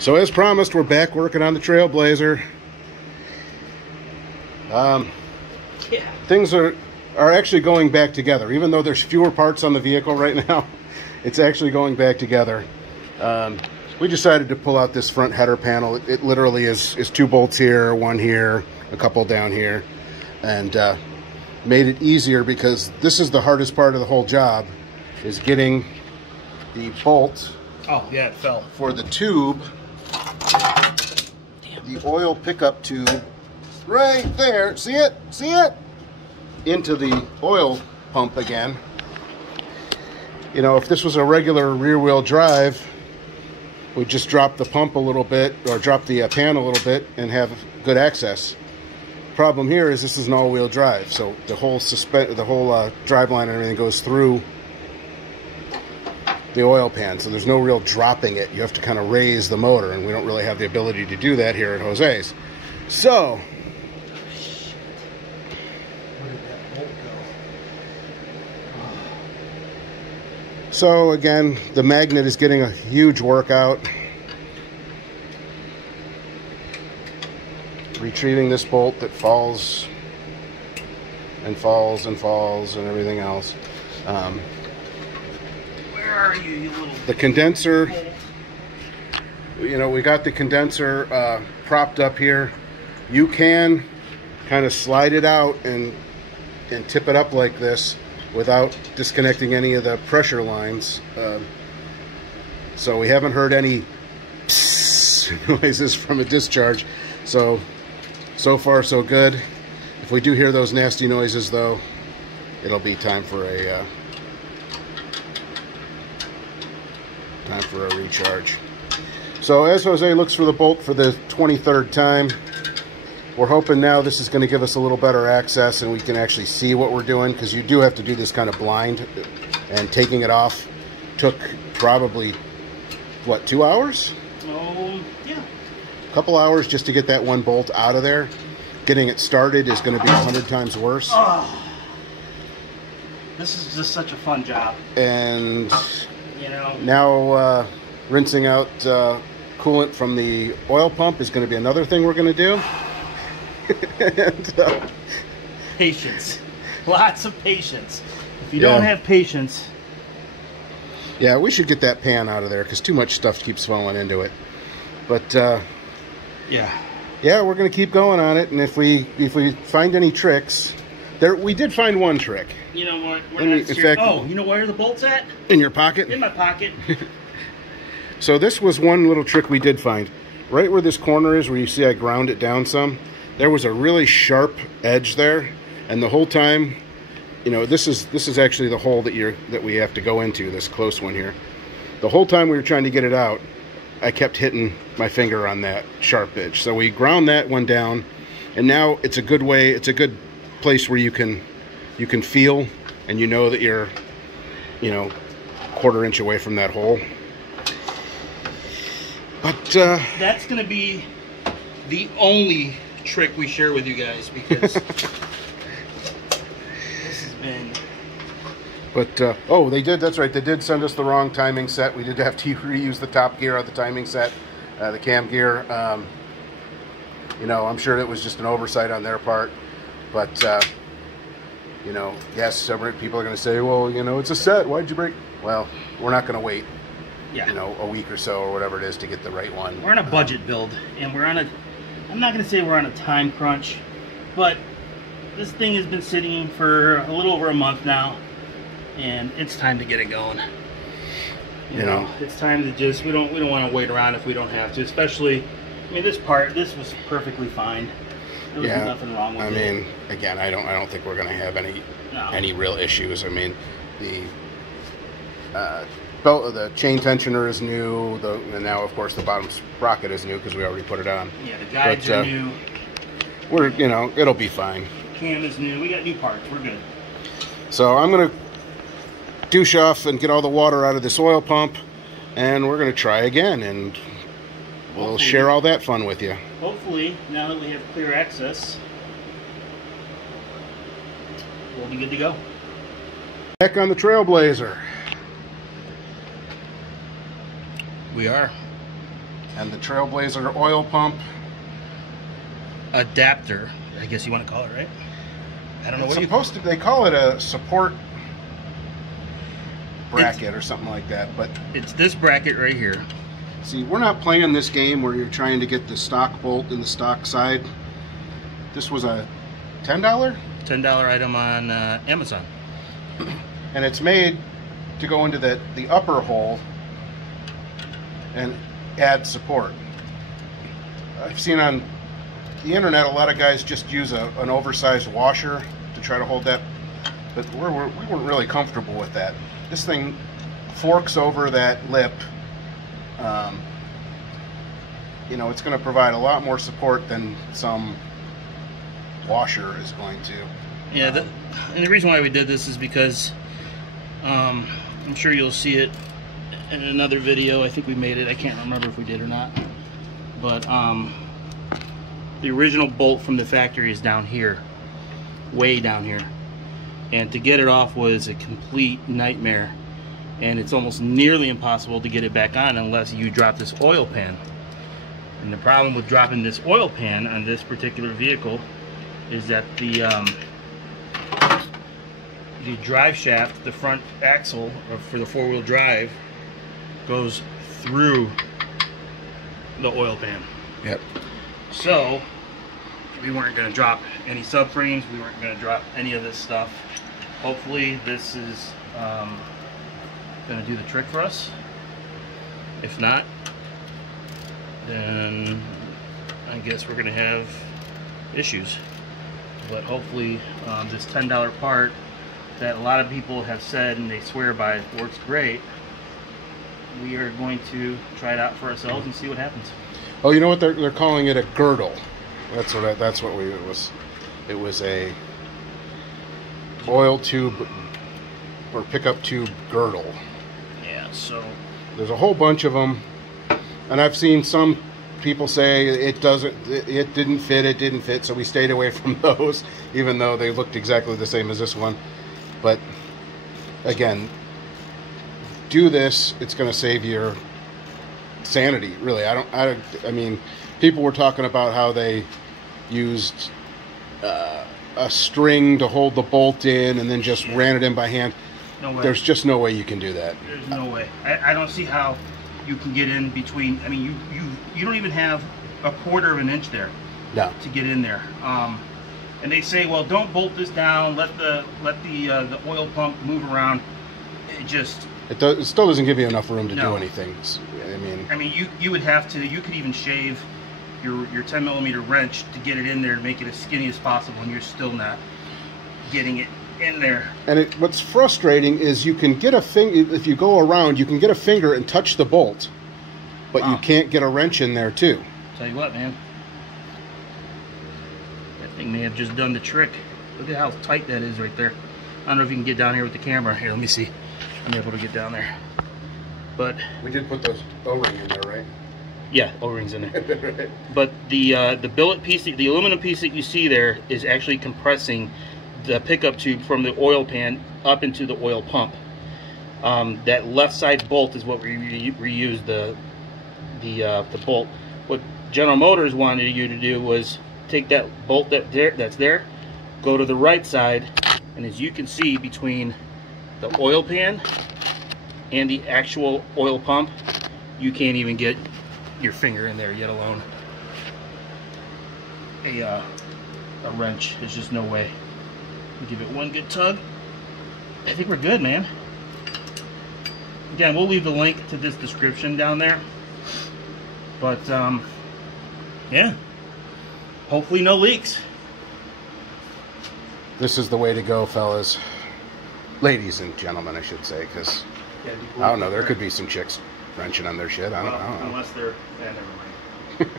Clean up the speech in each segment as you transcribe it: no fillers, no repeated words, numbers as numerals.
So as promised, we're back working on the Trailblazer. Things are actually going back together. Even though there's fewer parts on the vehicle right now, it's actually going back together. We decided to pull out this front header panel. It literally is 2 bolts here, 1 here, a couple down here, and made it easier because this is the hardest part of the whole job, is getting the bolt. Oh yeah, it fell. For the tube. Damn. The oil pickup tube right there. See it? See it? Into the oil pump again. You know, if this was a regular rear-wheel drive, we'd just drop the pump a little bit, or drop the pan a little bit, and have good access. Problem here is this is an all-wheel drive, so the whole drive line and everything goes through the oil pan, so there's no real dropping it. You have to kind of raise the motor, and we don't really have the ability to do that here at Jose's. So, where did that bolt go? So again, the magnet is getting a huge workout. Retrieving this bolt that falls and falls and falls and everything else. Where are you, you little... The condenser, you know, we got the condenser propped up here. You can kind of slide it out and tip it up like this without disconnecting any of the pressure lines. So we haven't heard any noises from a discharge. So far so good. If we do hear those nasty noises though, it'll be time for a recharge. So as Jose looks for the bolt for the 23rd time, we're hoping now this is going to give us a little better access and we can actually see what we're doing, because you do have to do this kind of blind, and taking it off took probably, what, 2 hours? Oh, yeah. A couple hours just to get that one bolt out of there. Getting it started is going to be 100 times worse. Oh, this is just such a fun job. And you know, now rinsing out coolant from the oil pump is going to be another thing we're going to do. And, patience. Lots of patience. If you don't have patience. Yeah, we should get that pan out of there because too much stuff keeps falling into it. But yeah, we're going to keep going on it, and if we find any tricks, we did find one trick. You know what? In fact, oh, you know where the bolt's at? In your pocket? In my pocket. So this was one little trick we did find. Right where this corner is, where you see I ground it down some, there was a really sharp edge there, and the whole time, you know, this is actually the hole that we have to go into, this close one here. The whole time we were trying to get it out, I kept hitting my finger on that sharp edge. So we ground that one down, and now it's a good way, it's a good place where you can feel, and you know that you're, you know, 1/4 inch away from that hole. But that's gonna be the only trick we share with you guys, because this has been... But, oh, they did, that's right, they did send us the wrong timing set. We did have to reuse the top gear on the timing set, the cam gear. You know, I'm sure it was just an oversight on their part. But, you know, yes, several people are going to say, well, you know, it's a set, why'd you break? Well, we're not going to wait, you know, a week or so or whatever it is to get the right one. We're on a budget build, and we're on a, I'm not going to say we're on a time crunch, but this thing has been sitting for a little over a month now. And it's time to get it going. You know, it's time to just, we don't want to wait around if we don't have to. Especially, I mean, this was perfectly fine. There was nothing wrong with it. I mean, again, I don't think we're going to have any real issues. I mean, the the chain tensioner is new, and now of course the bottom sprocket is new because we already put it on. Yeah, the guides are new. You know, it'll be fine. Cam is new. We got new parts. We're good. So I'm going to douche off and get all the water out of this oil pump, and we're going to try again, and we'll share all that fun with you. Hopefully, now that we have clear access, we'll be good to go. Back on the Trailblazer. We are. And the Trailblazer oil pump adapter, I guess you want to call it, right? I don't know it's what supposed to. They call it a support bracket or something like that, but it's this bracket right here. See, we're not playing this game where you're trying to get the stock bolt in the stock side. This was a $10? $10 item on Amazon. And it's made to go into the upper hole and add support. I've seen on the internet a lot of guys just use an oversized washer to try to hold that, but we weren't really comfortable with that. This thing forks over that lip. You know, it's going to provide a lot more support than some washer is going to. Yeah, and the reason why we did this is because I'm sure you'll see it in another video. I think we made it. I can't remember if we did or not. But the original bolt from the factory is down here, way down here. And to get it off was a complete nightmare. And it's almost nearly impossible to get it back on unless you drop this oil pan. And the problem with dropping this oil pan on this particular vehicle is that the drive shaft, the front axle for the four-wheel drive, goes through the oil pan. Yep. So we weren't going to drop any subframes. We weren't going to drop any of this stuff. Hopefully this is going to do the trick for us. If not, then I guess we're going to have issues. But hopefully this $10 part that a lot of people have said and they swear by works great, we are going to try it out for ourselves and see what happens. Oh, you know what they're calling it? A girdle. That's what it was. It was a oil tube or pickup tube girdle. Yeah. So there's a whole bunch of them, and I've seen some people say it didn't fit, so we stayed away from those, even though they looked exactly the same as this one. But again, do this, it's going to save your sanity, really. I mean, people were talking about how they used a string to hold the bolt in and then just ran it in by hand. No way. There's just no way you can do that. There's no way. I don't see how you can get in between. I mean, you don't even have a quarter of an inch there. No. To get in there. And they say, well, don't bolt this down. Let the oil pump move around. It still doesn't give you enough room to do anything. I mean, you would have to. You could even shave your 10mm wrench to get it in there to make it as skinny as possible, and you're still not getting it in there. And what's frustrating is you can get a finger, if you go around, you can get a finger and touch the bolt, but you can't get a wrench in there too. Tell you what, man, that thing may have just done the trick. Look at how tight that is right there. I don't know if you can get down here with the camera. Here, let me see. I'm able to get down there. But we did put those O-ring in there, right? Yeah, O-rings in there. Right. But the billet piece, the aluminum piece that you see there, is actually compressing the pickup tube from the oil pan up into the oil pump. That left side bolt is what we reused the bolt. What General Motors wanted you to do was take that bolt that's there, go to the right side, and as you can see between the oil pan and the actual oil pump, you can't even get your finger in there, yet alone a wrench. There's just no way. Give it one good tug. I think we're good, man. Again, we'll leave the link to this description down there. But yeah, hopefully no leaks. This is the way to go, fellas. Ladies and gentlemen, I should say, because I don't know, there could be some chicks wrenching on their shit. I don't know. Unless they're, yeah, never mind.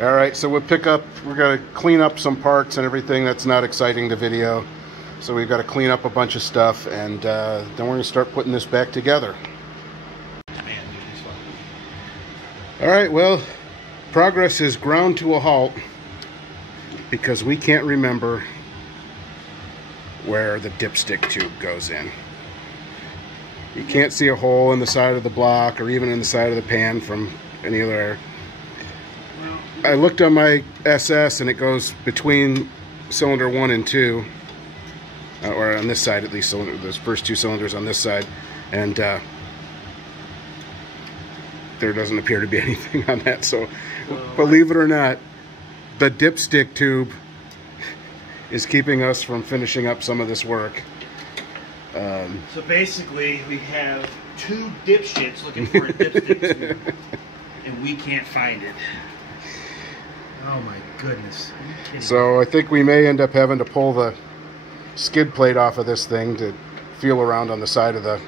All right, so we're going to clean up some parts and everything. That's not exciting to video. So we've got to clean up a bunch of stuff, and then we're going to start putting this back together. All right, well, progress is ground to a halt because we can't remember where the dipstick tube goes in. You can't see a hole in the side of the block or even in the side of the pan from any other air. I looked on my SS and it goes between cylinder 1 and 2, or on this side at least, those first 2 cylinders on this side, and there doesn't appear to be anything on that. So believe it or not, the dipstick tube is keeping us from finishing up some of this work. So basically, we have 2 dipshits looking for a dipstick tube, and we can't find it. Oh my goodness. So I think we may end up having to pull the skid plate off of this thing to feel around on the side of the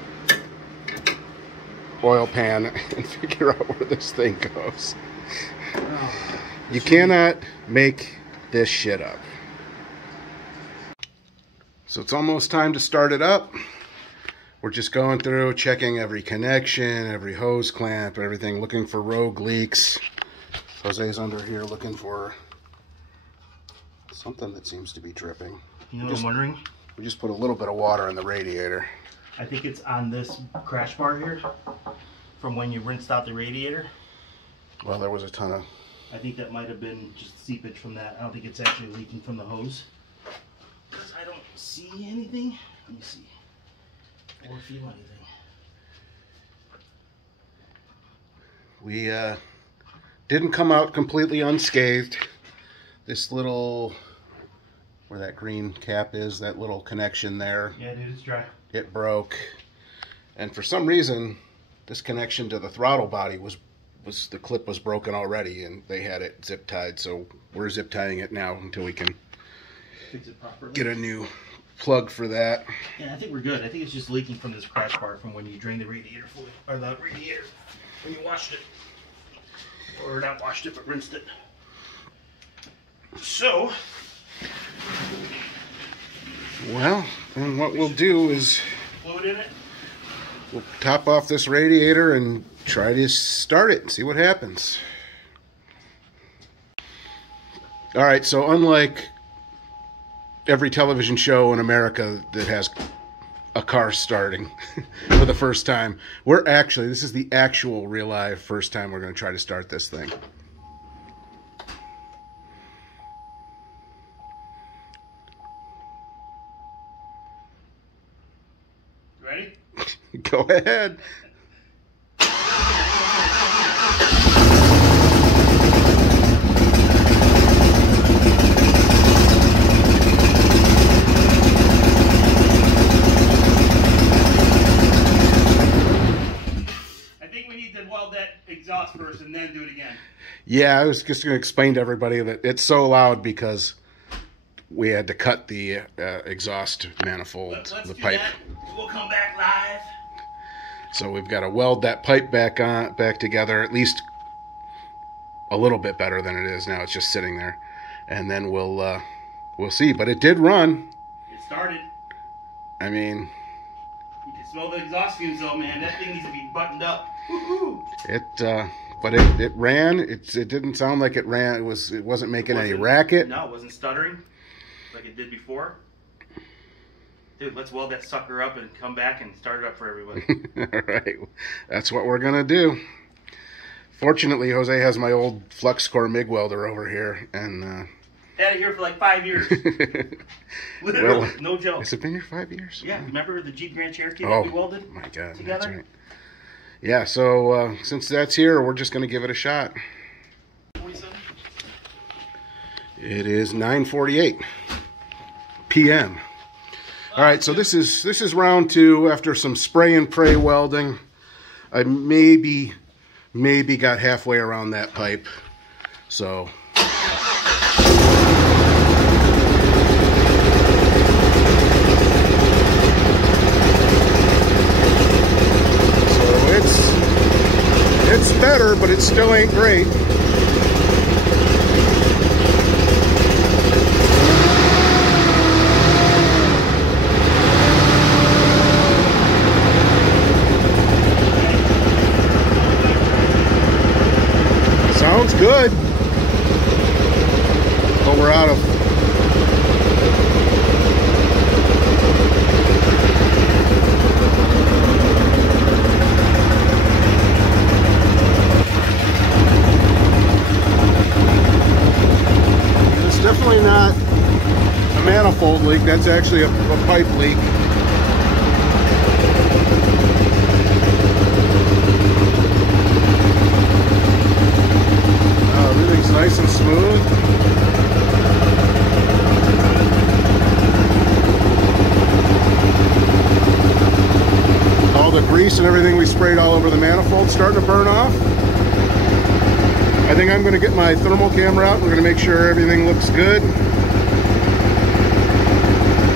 oil pan and figure out where this thing goes. Oh, you cannot make this shit up. So it's almost time to start it up. We're just going through, checking every connection, every hose clamp, everything, looking for rogue leaks. Jose's under here looking for something that seems to be dripping. You know what I'm wondering? We just put a little bit of water in the radiator. I think it's on this crash bar here from when you rinsed out the radiator. Well, there was a ton of... I think that might have been just seepage from that. I don't think it's actually leaking from the hose. Because I don't see anything. Let me see. Or feel anything. We didn't come out completely unscathed. This little, where that green cap is, that little connection there. Yeah, dude, it's dry. It broke. And for some reason, this connection to the throttle body the clip was broken already, and they had it zip tied. So we're zip tying it now until we can fix it properly. Get a new plug for that. Yeah, I think we're good. I think it's just leaking from this crash bar from when you drained the radiator fluid, or the radiator when you washed it. Or not washed it, but rinsed it. So, well, then what we'll do is fluid in it. We'll top off this radiator and try to start it and see what happens. All right, so unlike every television show in America that has a car starting for the first time, this is the actual real life first time we're going to try to start this thing. Ready? Go ahead. Exhaust first and then do it again. Yeah, I was just going to explain to everybody that it's so loud because we had to cut the exhaust manifold, Let's the do pipe. That. We'll come back live. So we've got to weld that pipe back together, at least a little bit better than it is now. It's just sitting there, and then we'll see. But it did run. It started. I mean, you can smell the exhaust fumes, though, man. That thing needs to be buttoned up. Woo-hoo. But it ran. It didn't sound like it ran. It wasn't making any racket. No, it wasn't stuttering like it did before. Dude, let's weld that sucker up and come back and start it up for everybody. All right, that's what we're gonna do. Fortunately, Jose has my old flux core MIG welder over here, and had it here for like 5 years. Literally, well, no joke. Has it been here 5 years? Yeah, remember the Jeep Grand Cherokee that we welded? Oh my God, together? that's right. Yeah, so since that's here, we're just gonna give it a shot. 47? It is 9:48 p.m. All right, so this is round 2 after some spray and pray welding. I maybe got halfway around that pipe. So it's better, but it still ain't great. Sounds good. But we're out of... manifold leak. That's actually a pipe leak. Everything's nice and smooth. All the grease and everything we sprayed all over the manifold starting to burn off. I think I'm going to get my thermal camera out. We're going to make sure everything looks good.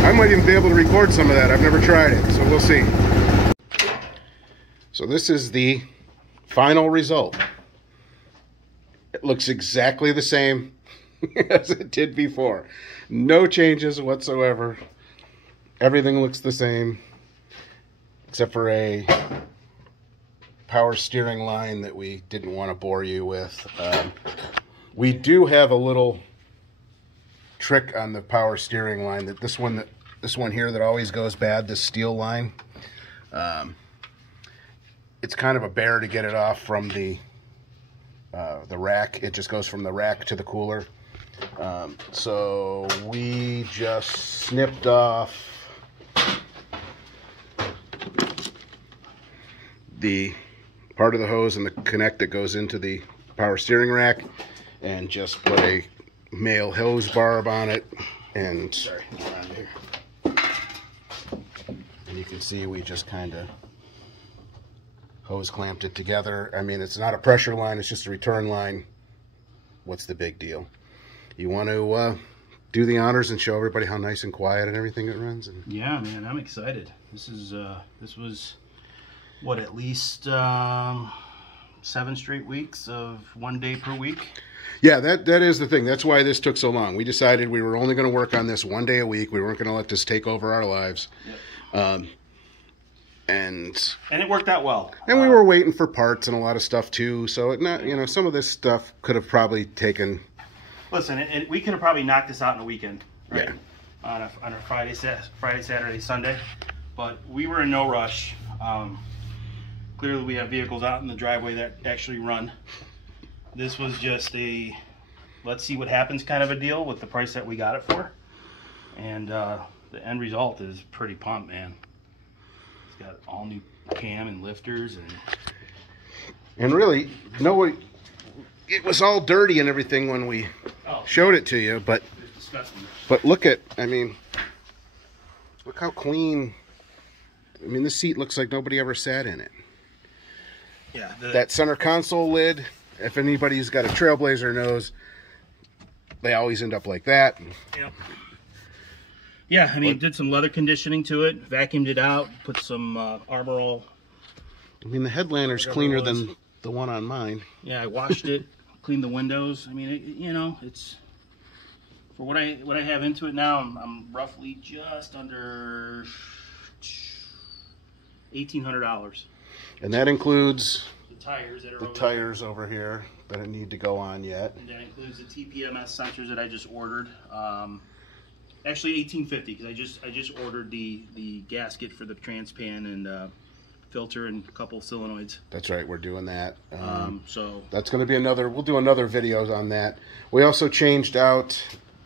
I might even be able to record some of that. I've never tried it, so we'll see. So this is the final result. It looks exactly the same as it did before. No changes whatsoever. Everything looks the same, except for a power steering line that we didn't want to bore you with. We do have a little trick on the power steering line, that this one here that always goes bad, this steel line. It's kind of a bear to get it off from the rack. It just goes from the rack to the cooler. So we just snipped off the part of the hose and the connect that goes into the power steering rack, and just put a male hose barb on it. And sorry, around here. And you can see we just kind of hose clamped it together. I mean, it's not a pressure line, it's just a return line. What's the big deal? You want to do the honors and show everybody how nice and quiet and everything it runs? And yeah, man, I'm excited. This was what, at least 7 straight weeks of 1 day per week. Yeah, that is the thing. That's why this took so long. We decided we were only going to work on this 1 day a week. We weren't going to let this take over our lives. Yep. And it worked out well. And we were waiting for parts and a lot of stuff too. So some of this stuff could have probably taken. Listen, we could have probably knocked this out in a weekend, right? Yeah. On a Friday, Saturday, Sunday. But we were in no rush. Clearly, we have vehicles out in the driveway that actually run. This was just a let's see what happens kind of a deal with the price that we got it for. And the end result is pretty pumped, man. It's got all new cam and lifters. And really, it was all dirty and everything when we showed it to you. But look at, look how clean. I mean, this seat looks like nobody ever sat in it. Yeah. That center console lid, if anybody's got a Trailblazer knows, they always end up like that. Yep. Yeah, did some leather conditioning to it, vacuumed it out, put some Armor All. The headlander's cleaner than the one on mine. Yeah, I washed it, cleaned the windows. It's for what I have into it now. I'm roughly just under $1,800. And that includes the tires that are over here that need to go on yet. And that includes the TPMS sensors that I just ordered. Actually, $1,850 because I just ordered the gasket for the transpan and filter and a couple solenoids. That's right, we're doing that. So that's going to be we'll do another video on that. We also changed out.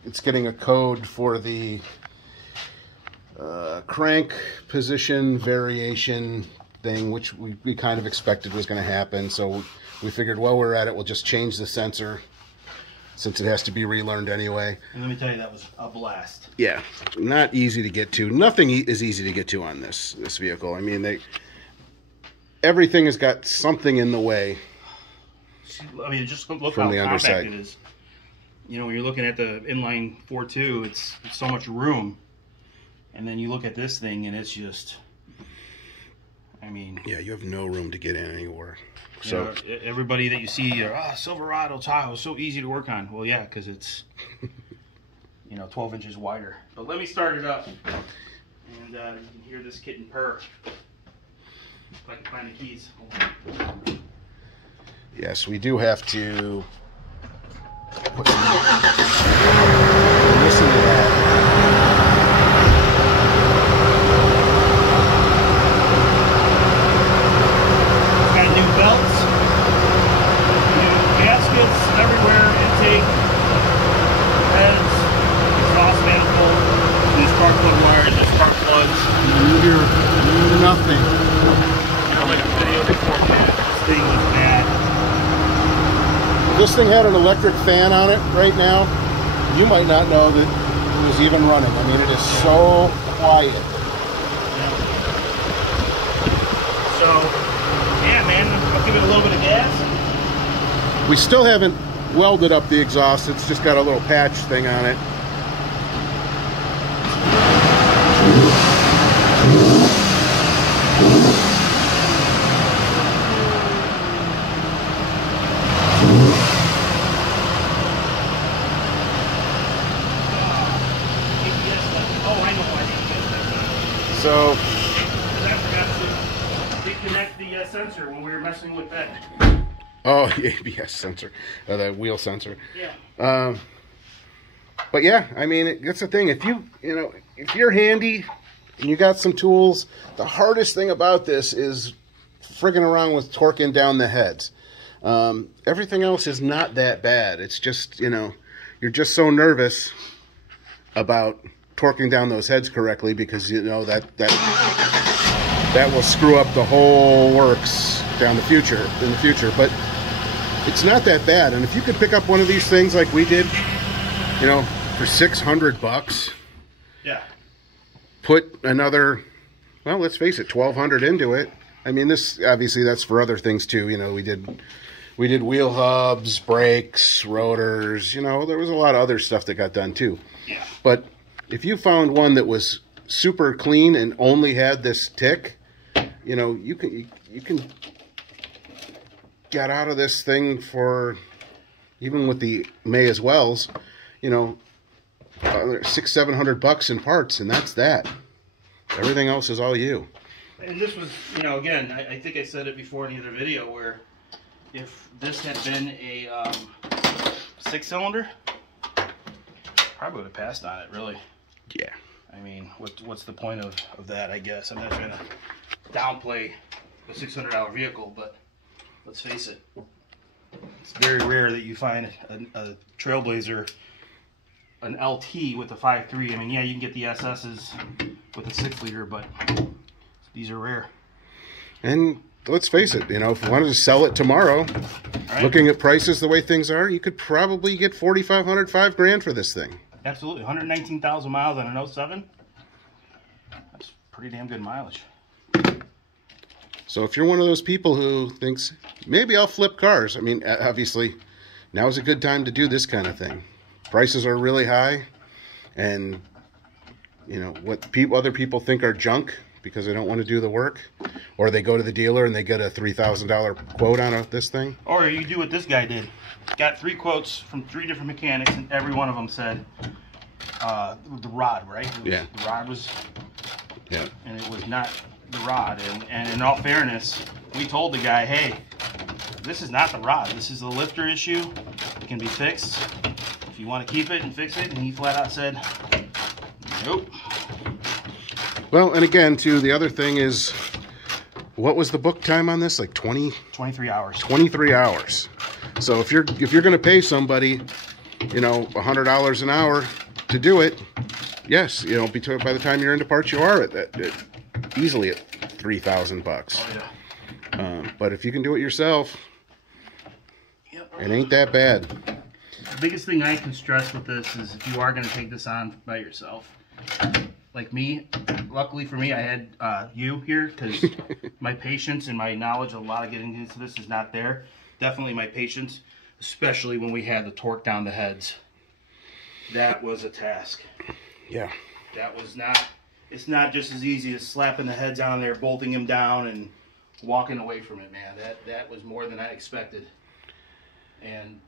It's getting a code for the crank position variation thing, which we kind of expected was going to happen. So we figured while we're at it, we'll just change the sensor since it has to be relearned anyway. And let me tell you, that was a blast. Yeah, not easy to get to. Nothing is easy to get to on this vehicle. Everything has got something in the way. Just look from how the compact underside. It is. When you're looking at the inline 4.2, it's so much room. And then you look at this thing, and it's just, yeah, you have no room to get in anywhere. So everybody that you see, Silverado, Tahoe, so easy to work on. Well, yeah, because it's, 12 inches wider. But let me start it up, and you can hear this kitten purr. If I can find the keys. Yes, we do have to listen to that. Belts, new gaskets everywhere, intake, heads, exhaust manifold. this thing had an electric fan on it right now, you might not know that it was even running. I mean, it is so quiet. Yeah. So, yeah, man, I'll give it a little bit of gas. We still haven't welded up the exhaust. It's just got a little patch thing on it. So, I forgot to reconnect the sensor when we were messing with that. oh, the ABS sensor, the wheel sensor. Yeah. But yeah, I mean, that's the thing. If if you're handy and you got some tools, the hardest thing about this is frigging around with torquing down the heads. Everything else is not that bad. It's just, you're just so nervous about torquing down those heads correctly because that will screw up the whole works in the future. But it's not that bad. And if you could pick up one of these things like we did, for $600, yeah, put another, well, let's face it, $1,200 into it. I mean, this obviously that's for other things too. We did wheel hubs, brakes, rotors. There was a lot of other stuff that got done too. Yeah. But if you found one that was super clean and only had this tick, you can get out of this thing for, even with the may as wells, $600-700 in parts, and that's that. Everything else is all you. And this was, again, I think I said it before in the other video, where if this had been a 6-cylinder, probably would have passed on it, really. Yeah. I mean, what's the point of that, I guess? I'm not trying to downplay a $600 vehicle, but let's face it, it's very rare that you find a Trailblazer, an LT with a 5.3. I mean, yeah, you can get the SS's with a 6-liter, but these are rare. And let's face it, if you wanted to sell it tomorrow, right, looking at prices the way things are, you could probably get $4,500, $5,000 for this thing. Absolutely. 119,000 miles on an 07. That's pretty damn good mileage. So if you're one of those people who thinks, maybe I'll flip cars, I mean, obviously, now's a good time to do this kind of thing. Prices are really high, and, what other people think are junk because they don't want to do the work, or they go to the dealer and they get a $3,000 quote on this thing. Or you do what this guy did. Got 3 quotes from 3 different mechanics, and every one of them said the rod, right? Yeah. The rod was, yeah, and it was not the rod. And in all fairness, we told the guy, hey, this is not the rod. This is the lifter issue. It can be fixed if you want to keep it and fix it. And he flat out said, nope. Well, and again, too, the other thing is, what was the book time on this? Like 23 hours. 23 hours. So if you're going to pay somebody, $100 an hour to do it, yes, by the time you're into parts, you are easily at $3,000. Oh yeah. But if you can do it yourself, yep, it ain't that bad. The biggest thing I can stress with this is if you are going to take this on by yourself, like me, luckily for me, I had you here, because my patience and my knowledge of a lot of getting into this is not there. Definitely my patience, especially when we had to torque down the heads. That was a task. Yeah. That was not, it's not just as easy as slapping the heads on there, bolting them down, and walking away from it, man. That was more than I expected. And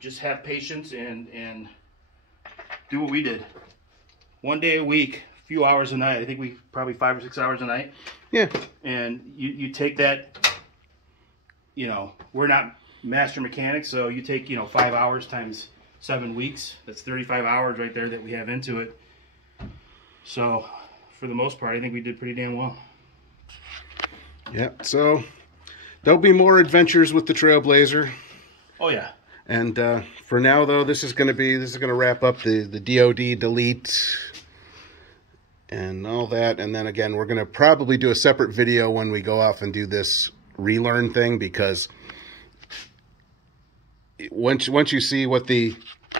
just have patience and do what we did. One day a week, a few hours a night. I think we probably 5 or 6 hours a night. Yeah. And you take that, we're not master mechanics, so you take, 5 hours times 7 weeks. That's 35 hours right there that we have into it. So, for the most part, I think we did pretty damn well. Yeah, so there'll be more adventures with the Trailblazer. Oh, yeah. And for now, though, this is going to wrap up the DOD delete and all that. And then again, we're going to probably do a separate video when we go off and do this relearn thing, because once you see what the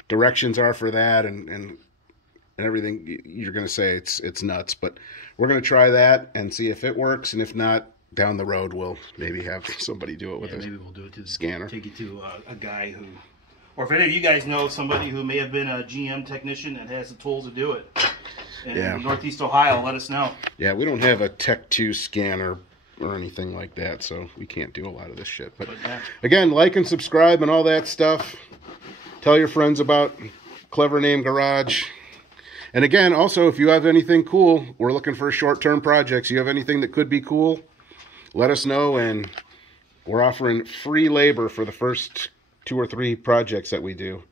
directions are for that and everything, you're going to say it's nuts. But we're going to try that and see if it works, and if not, down the road we'll maybe have somebody do it with maybe we'll do it to the scanner. Take it to a guy who, or if any of you guys know somebody who may have been a GM technician and has the tools to do it. In Northeast Ohio, let us know. Yeah, we don't have a Tech 2 scanner or anything like that, so we can't do a lot of this shit. But again, like and subscribe and all that stuff. Tell your friends about Clever Name Garage. And again, also, if you have anything cool, we're looking for short-term projects. You have anything that could be cool, let us know, and we're offering free labor for the first 2 or 3 projects that we do.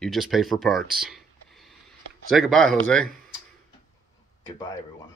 You just pay for parts. Say goodbye, Jose. Goodbye, everyone.